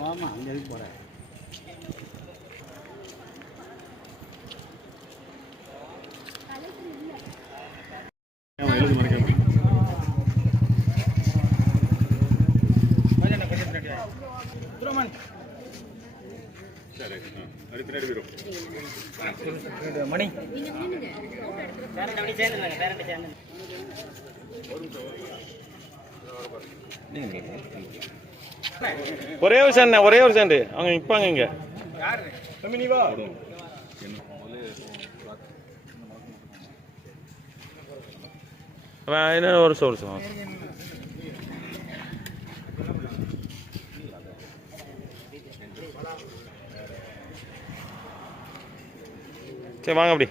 வாமா அங்கே எதுக்கு போகிறேன்? மணி ஒரே ஒரு சார் ஒரே ஒரு சாண்டு அவங்க நிற்பாங்க இங்க. என்ன ஒரு சோர்ஸ் சரி வாங்க அப்படி.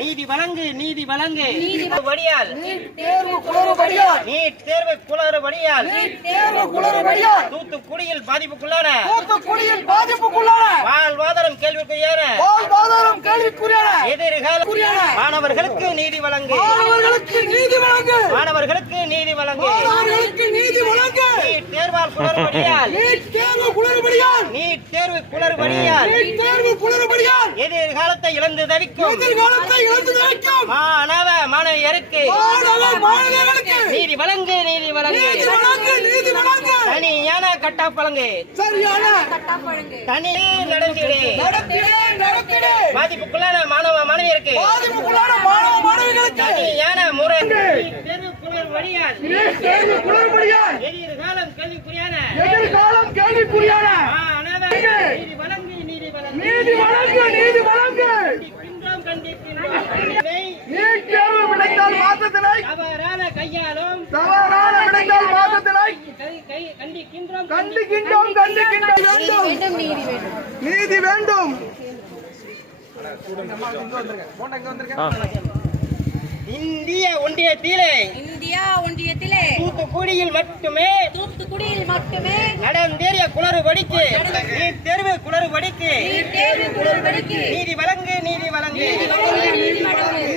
நீதி வழங்கு நீதி வழங்கு நீட் தேர்வு குளறுபடியால் தூத்துக்குடியில் பாதிப்புக்குள்ளான வாழ்வாதாரம் கேள்விக்குரியான எதிர்கால மாணவர்களுக்கு நீதி வழங்கு நீட் தேர்வால் குளறுபடியால் எதிர்காலத்தை இழந்து தவிக்கும் மாணவியருக்கு நீதி வழங்கு தனியான கட்டாப்பழங்கு தனி நடந்திடு பாதிப்புக்குள்ளான மாணவியருக்கு தனியான முறை எதிர்காலம் கேள்விக்குரியான நீதி வழங்கு தவறான கையாலும் கண்டிக்கின்றோம். நீதி வேண்டும். இந்திய ஒன்றியத்திலே தூத்துக்குடியில் மட்டுமே நடந்தேறிய குளறுபடிக்கு நீட் தேர்வு குளறுபடிக்கு நீதி வழங்கு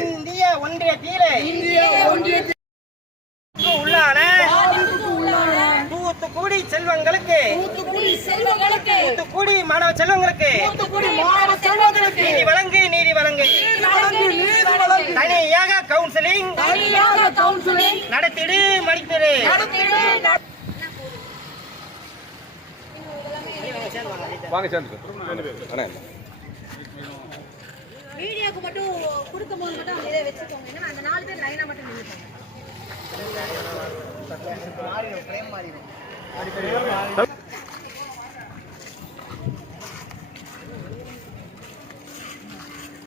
இந்திய ஒன்றியத்திலே உள்ளான தூத்துக்குடி செல்வங்களுக்கு தூத்துக்குடி மாணவ செல்வங்களுக்கு நீதி வழங்கு தனியாக கவுன்சிலிங் நடத்திடு மடித்திடு. வீடியோக்கு மட்டும் கொடுக்கும்போது மட்டும் அவங்க இதை வச்சுக்கோங்க. ஏன்னா அந்த 4 பேர் லைனா மட்டும் நின்னுட்டாங்க.